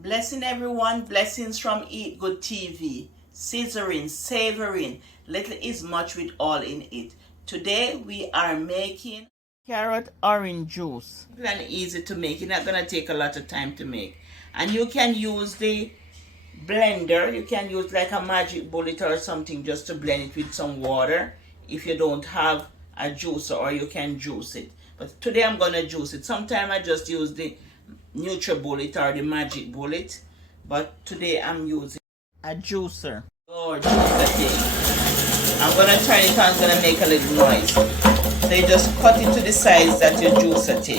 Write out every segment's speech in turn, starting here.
Blessing everyone, blessings from Eat Good TV. Scissoring, savoring, little is much with all in it. Today we are making carrot orange juice. Simple and easy to make. It's not going to take a lot of time to make. And you can use the blender. You can use like a magic bullet or something just to blend it with some water if you don't have a juicer, or you can juice it. But today I'm going to juice it. Sometimes I just use the bullet or the magic bullet, but today I'm using a juicer or juicer thing. I'm gonna turn it on. It's gonna make a little noise, so you just cut it to the size that your juicer take.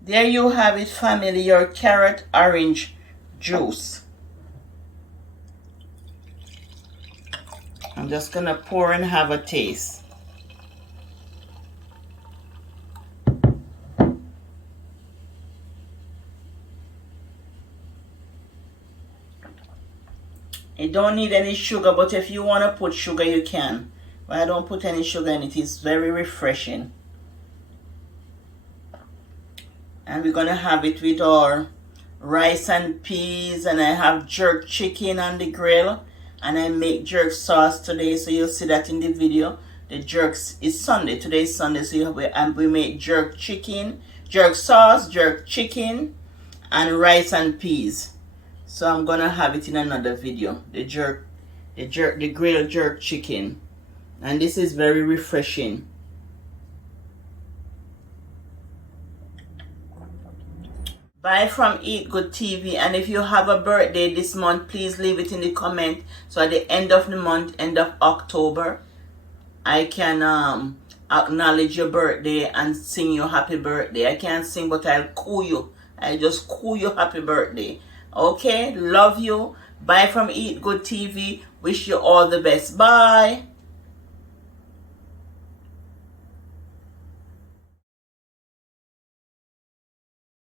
There you have it, family, your carrot orange juice. I'm just gonna pour and have a taste. It don't need any sugar, but if you want to put sugar, you can. But I don't put any sugar in it. It's very refreshing. And we're gonna have it with our rice and peas, and I have jerk chicken on the grill, and I make jerk sauce today, so you'll see that in the video. The jerks is Sunday. Today is Sunday, so we make jerk chicken, jerk sauce, jerk chicken, and rice and peas. So I'm gonna have it in another video. The grilled jerk chicken, and this is very refreshing. Bye from Eat Good TV. And if you have a birthday this month, please leave it in the comment, so at the end of the month, end of October, I can acknowledge your birthday and sing you happy birthday. I can't sing, but I'll coo you. I just coo you happy birthday. Okay, love you. Bye from Eat Good TV. Wish you all the best. Bye.